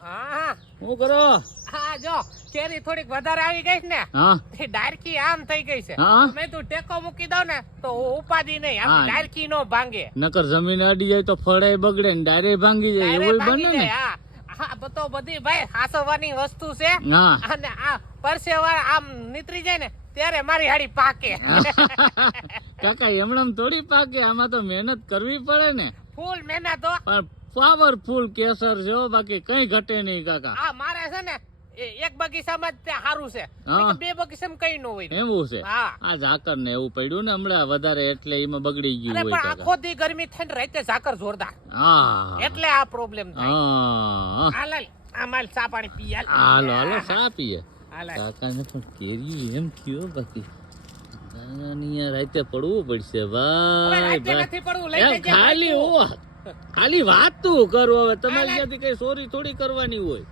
હા શું કરો? હા જો કેરી થોડીક વધારે આવી ગઈ છે ને હા એ ડાયરકી આમ થઈ ગઈ છે હા મેં તું ટેકો મૂકી દઉં ને તો ઉપાધિ નહીં હા. આપણી ડાયરકી નો ભાંગે નકર જમીન અડી જાય તો ફળે બગડે ને ડાયરે ભાંગી જાય ડાયરે એવું ભાંગી બને ને. જાય હા હા તો બધી ભાઈ હાસવવાની વસ્તુ છે હા અને આ પરસેવા આમ નીતરી જાય ને ત્યારે મારી હાડી પાકે કાકા એમણામ થોડી પાકે, આમાં તો મહેનત કરવી પડે ને. ફૂલ મહેનત હો પણ પાવરફુલ કેસર છે હો, બાકી કઈ ઘટે નહીં કાકા. આ મારે છે ને એક બગીચામાં જ તે સારું છે હા. બે બગીચામાં કઈ ન હોય એવું છે. હા આ ઝાકર ને એવું પડ્યું ને હમણાં વધારે એટલે એમાં બગડી ગયું અરે હોય પણ કાકા. આખો દી ગરમી થઈને રાતે ઝાકર જોરદાર હા એટલે આ પ્રોબ્લેમ થાય હા હાલ આ માલ ચા પાણી પી હાલ હાલો હાલો ચા પીએ. હાલ કાકાને પણ કેર્યું એમ થયો બાકી કાકાની યાર રાતે પડવું પડશે હવે ભાઈ રાતે ભાઈ. નથી પડવું લઈ એમ જજે ખાલી ભાઈ તું. ખાલી વાત તું કરો હવે તમારી હાલ. ત્યાંથી કઈ ચોરી થોડી કરવાની હોય.